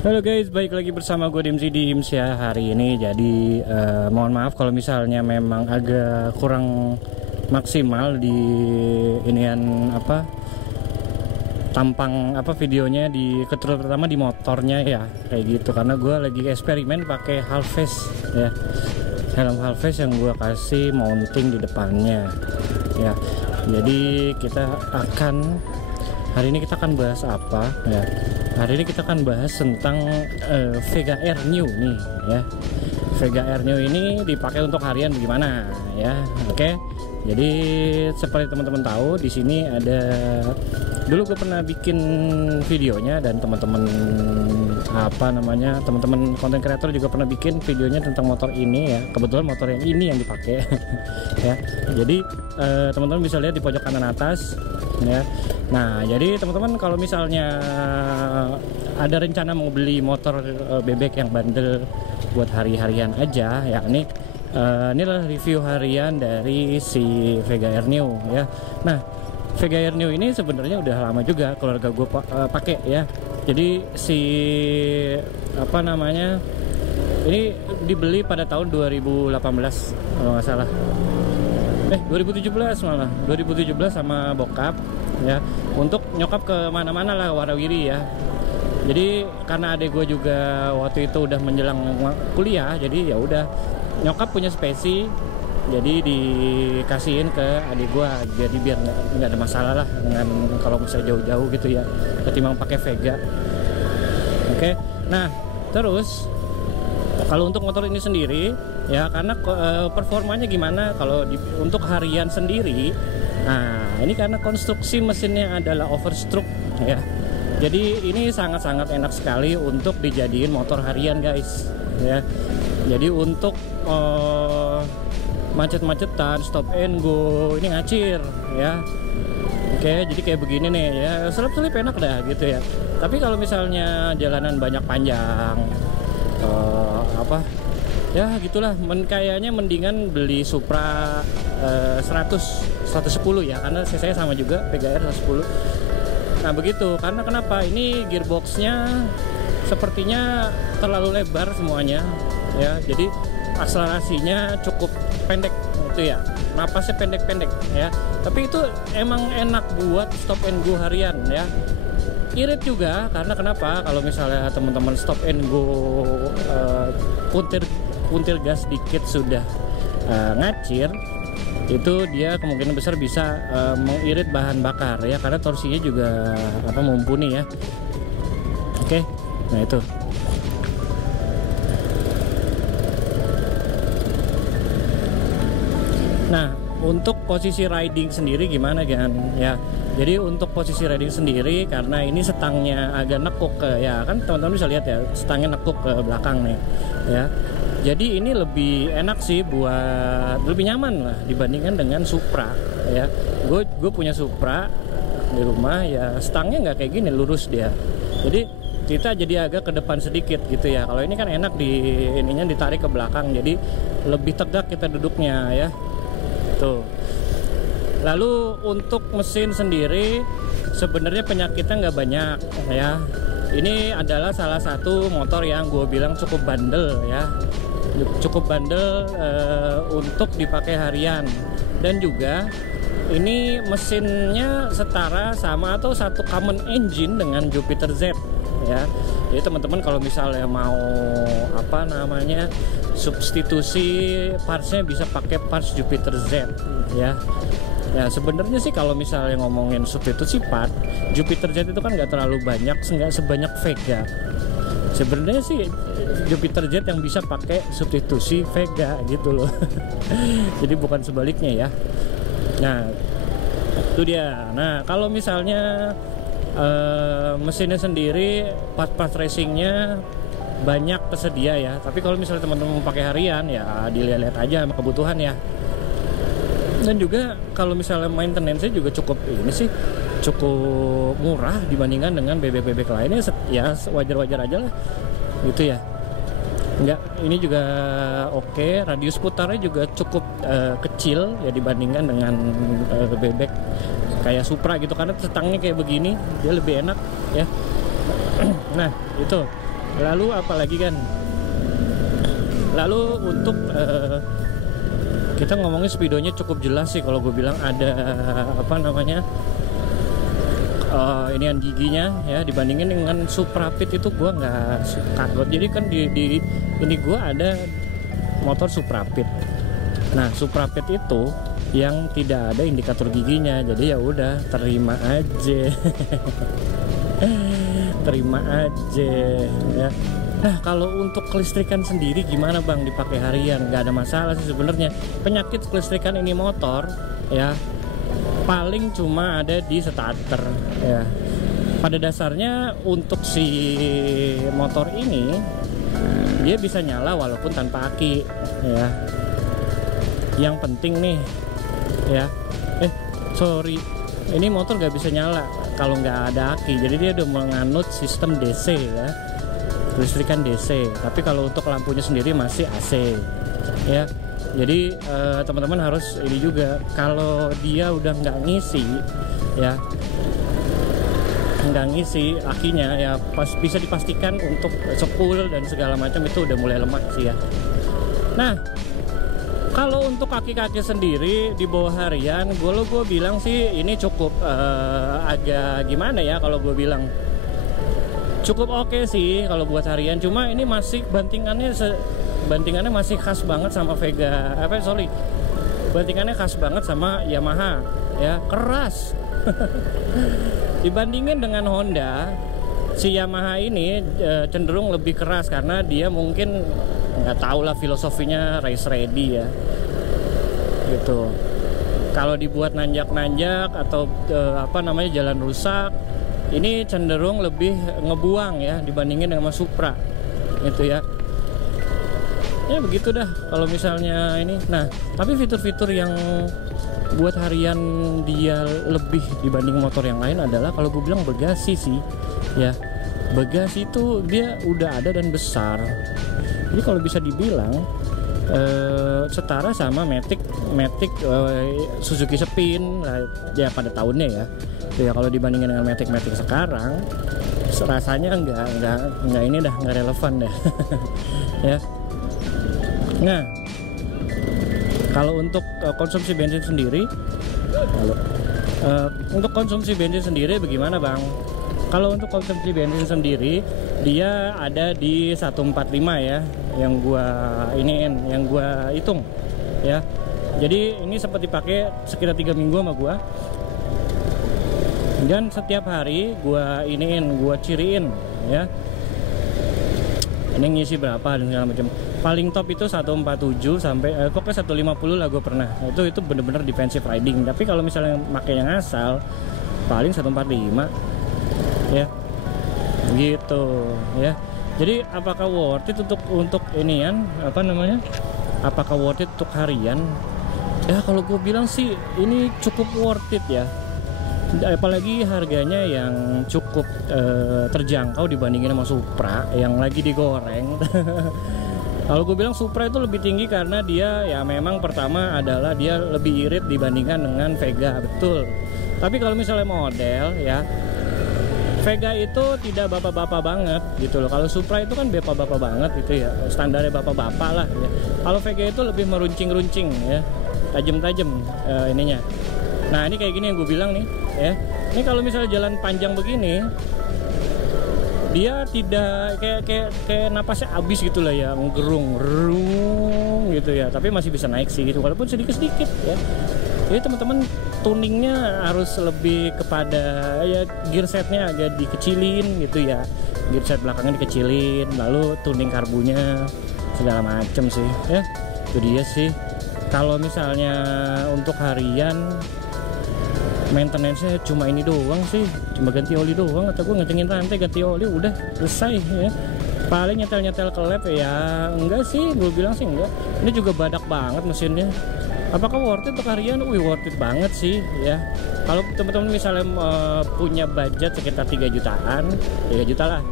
Halo guys, balik lagi bersama gue Dimsi ya hari ini. Jadi mohon maaf kalau misalnya memang agak kurang maksimal di inian tampang videonya di terutama di motornya ya kayak gitu, karena gue lagi eksperimen pakai half-face ya, helm half-face yang gue kasih mounting di depannya ya. Jadi hari ini kita akan bahas apa ya? Hari ini kita akan bahas tentang Vega Air New nih ya. Vega Air New ini dipakai untuk harian bagaimana ya? Oke. Jadi seperti teman-teman tahu, di sini ada, dulu gue pernah bikin videonya dan teman-teman teman-teman konten kreator juga pernah bikin videonya tentang motor ini ya. Kebetulan motor yang ini yang dipakai ya. Jadi teman-teman bisa lihat di pojok kanan atas ya. Nah, jadi teman-teman kalau misalnya ada rencana mau beli motor bebek yang bandel buat hari-harian aja ya, inilah review harian dari si Vega Air New ya. Nah, Vega Air New ini sebenarnya udah lama juga keluarga gue pakai ya. Jadi ini dibeli pada tahun 2018 kalau nggak salah. 2017 malah. 2017 sama bokap ya, untuk nyokap ke mana-mana lah, warawiri ya. Jadi karena adek gue juga waktu itu udah menjelang kuliah, jadi ya udah nyokap punya spesi, jadi dikasihin ke adik gue, jadi biar nggak ada masalah lah dengan kalau misalnya jauh-jauh gitu ya, ketimbang pakai Vega. Oke. Nah, terus kalau untuk motor ini sendiri ya, karena performanya gimana kalau untuk harian sendiri. Nah, ini karena konstruksi mesinnya adalah overstroke ya. Jadi ini sangat-sangat enak sekali untuk dijadiin motor harian guys ya. Jadi untuk macet-macetan, stop and go, ini ngacir ya. Oke, jadi kayak begini nih ya, selip-selip enak dah gitu ya. Tapi kalau misalnya jalanan banyak panjang, ya gitulah, kayaknya mendingan beli Supra 110 ya, karena saya sama juga Vega Air 110. Nah begitu, karena kenapa ini gearboxnya sepertinya terlalu lebar semuanya ya, jadi akselerasinya cukup pendek gitu ya, napasnya pendek-pendek ya. Tapi itu emang enak buat stop and go harian ya. Irit juga karena kenapa, kalau misalnya teman-teman stop and go puntir gas dikit sudah ngacir, itu dia kemungkinan besar bisa mengirit bahan bakar ya, karena torsinya juga mumpuni ya. Oke, nah itu. Nah, untuk posisi riding sendiri gimana kan ya? Jadi untuk posisi riding sendiri, karena ini setangnya agak nekuk ya kan, teman-teman bisa lihat ya, setangnya nekuk ke belakang nih ya. Jadi ini lebih enak sih, lebih nyaman lah dibandingkan dengan Supra ya. Gue punya Supra di rumah ya, stangnya nggak kayak gini, lurus dia. Jadi kita jadi agak ke depan sedikit gitu ya. Kalau ini kan enak ininya ditarik ke belakang, jadi lebih tegak kita duduknya ya. Tuh. Lalu untuk mesin sendiri sebenarnya penyakitnya nggak banyak ya. Ini adalah salah satu motor yang gue bilang cukup bandel ya, cukup bandel untuk dipakai harian. Dan juga ini mesinnya setara sama atau satu common engine dengan Jupiter Z ya. Jadi teman-teman kalau misalnya mau substitusi partsnya, bisa pakai parts Jupiter Z ya. Ya sebenarnya sih kalau misalnya ngomongin substitusi part, Jupiter Z itu kan nggak terlalu banyak, nggak sebanyak Vega. Sebenarnya sih Jupiter Z yang bisa pakai substitusi Vega gitu loh. Jadi bukan sebaliknya ya. Nah itu dia. Nah kalau misalnya mesinnya sendiri, part-part racingnya banyak tersedia ya. Tapi kalau misalnya teman-teman mau pakai harian ya, dilihat-lihat aja sama kebutuhan ya. Dan juga kalau misalnya maintenance-nya juga cukup murah dibandingkan dengan bebek-bebek lainnya ya, wajar-wajar aja lah gitu ya. Ini juga oke. Radius putarnya juga cukup kecil ya dibandingkan dengan bebek kayak Supra gitu, karena setangnya kayak begini dia lebih enak ya. Nah itu Lalu apalagi kan, lalu untuk kita ngomongin speedonya cukup jelas sih kalau gue bilang. Ada apa namanya, inian giginya ya, dibandingin dengan Supra Pit itu gue nggak kaget. Jadi kan di ini gue ada motor Supra Pit. Nah Supra Pit itu yang tidak ada indikator giginya, jadi ya udah terima aja. Terima aja ya. Nah kalau untuk kelistrikan sendiri gimana bang, dipakai harian nggak ada masalah sih sebenarnya. Penyakit kelistrikan ini motor ya paling cuma ada di starter ya. Pada dasarnya untuk si motor ini dia bisa nyala walaupun tanpa aki ya. Yang penting nih ya, sorry, ini motor nggak bisa nyala kalau nggak ada aki. Jadi dia udah menganut sistem DC ya, kelistrikan DC. Tapi kalau untuk lampunya sendiri masih AC ya. Jadi teman-teman harus ini juga, kalau dia udah nggak ngisi ya, nggak ngisi akinya ya, bisa dipastikan untuk sepul dan segala macam itu udah mulai lemah sih ya. Nah kalau untuk kaki-kaki sendiri di bawah harian, gue bilang sih ini cukup agak gimana ya, kalau gue bilang cukup oke sih kalau buat harian. Cuma ini masih bantingannya masih khas banget sama Vega, bantingannya khas banget sama Yamaha ya, keras. Dibandingin dengan Honda, si Yamaha ini cenderung lebih keras karena dia mungkin nggak tahu lah filosofinya race ready ya gitu. Kalau dibuat nanjak-nanjak atau jalan rusak, ini cenderung lebih ngebuang ya dibandingin dengan Supra gitu ya. Ya begitu dah kalau misalnya ini. Nah tapi fitur-fitur yang buat harian dia lebih dibanding motor yang lain adalah, kalau gue bilang bagasi sih ya. Bagasi itu dia udah ada dan besar. Jadi kalau bisa dibilang setara sama Matic Suzuki Spin ya pada tahunnya ya. Ya kalau dibandingin dengan Matic sekarang, rasanya nggak ini dah, nggak relevan dah. Ya. Nah kalau untuk konsumsi bensin sendiri, untuk konsumsi bensin sendiri bagaimana bang? Kalau untuk konsumsi bensin sendiri dia ada di 145 ya, yang gua hitung ya. Jadi ini sempat dipakai sekitar 3 minggu sama gua, dan setiap hari gua ciriin ya, ini ngisi berapa dan segala macam. Paling top itu 147 sampai pokoknya 150 lah gue pernah. Itu bener-bener defensive riding. Tapi kalau misalnya pakai yang asal paling 145 ya gitu ya. Jadi apakah worth it untuk inian apakah worth it untuk harian ya? Kalau gue bilang sih ini cukup worth it ya, apalagi harganya yang cukup terjangkau dibandingin sama Supra yang lagi digoreng. Kalau gue bilang Supra itu lebih tinggi karena dia ya memang pertama adalah dia lebih irit dibandingkan dengan Vega, betul. Tapi kalau misalnya model ya, Vega itu tidak bapak-bapak banget gitu loh. Kalau Supra itu kan bapak-bapak banget gitu ya, standarnya bapak-bapak lah ya. Kalau Vega itu lebih meruncing-runcing ya, tajam-tajam ininya. Nah ini kayak gini yang gue bilang nih ya. Ini kalau misalnya jalan panjang begini, dia tidak kayak napasnya habis gitu lah ya, gerung gitu ya. Tapi masih bisa naik sih gitu, walaupun sedikit-sedikit ya. Jadi teman-teman tuningnya harus lebih kepada ya, gear setnya agak dikecilin gitu ya, gear set belakangnya dikecilin, lalu tuning karbunya segala macem sih ya. Itu dia sih. Kalau misalnya untuk harian, maintenance-nya cuma ini doang sih, cuma ganti oli doang, atau gue ngecengin rantai ganti oli udah selesai ya. Paling nyetel kelep ya enggak sih, gue bilang sih enggak. Ini juga badak banget mesinnya. Apakah worth it untuk harian? Worth it banget sih ya. Kalau teman-teman misalnya punya budget sekitar 3 jutaan, 3 juta lah,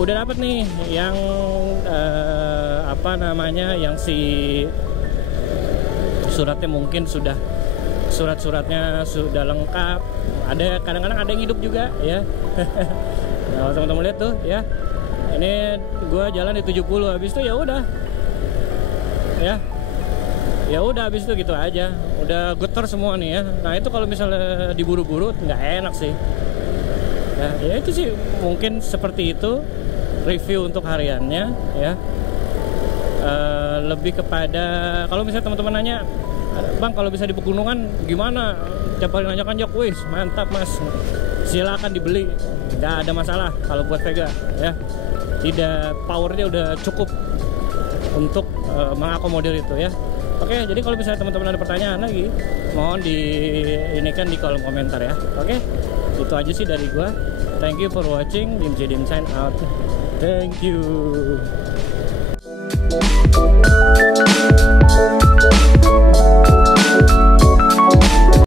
udah dapat nih yang yang si suratnya mungkin surat-suratnya sudah lengkap. Ada kadang-kadang ada yang hidup juga ya. Kalau teman-teman lihat tuh ya, Ini gue jalan di 70, habis itu ya udah habis itu gitu aja, udah getar semua nih ya. Nah itu kalau misalnya diburu-buru nggak enak sih ya itu sih mungkin seperti itu review untuk hariannya ya. Lebih kepada kalau misalnya teman-teman nanya, Bang kalau bisa di pegunungan gimana, tiap kali nanya kan Jok, wih mantap mas, silakan dibeli, nggak ada masalah kalau buat Vega ya. Tidak, powernya udah cukup untuk mengakomodir itu ya. Oke, jadi kalau misalnya teman-teman ada pertanyaan lagi, mohon ini kan di kolom komentar ya. Oke, itu aja sih dari gua. Thank you for watching. Dim J Dim sign out. Thank you.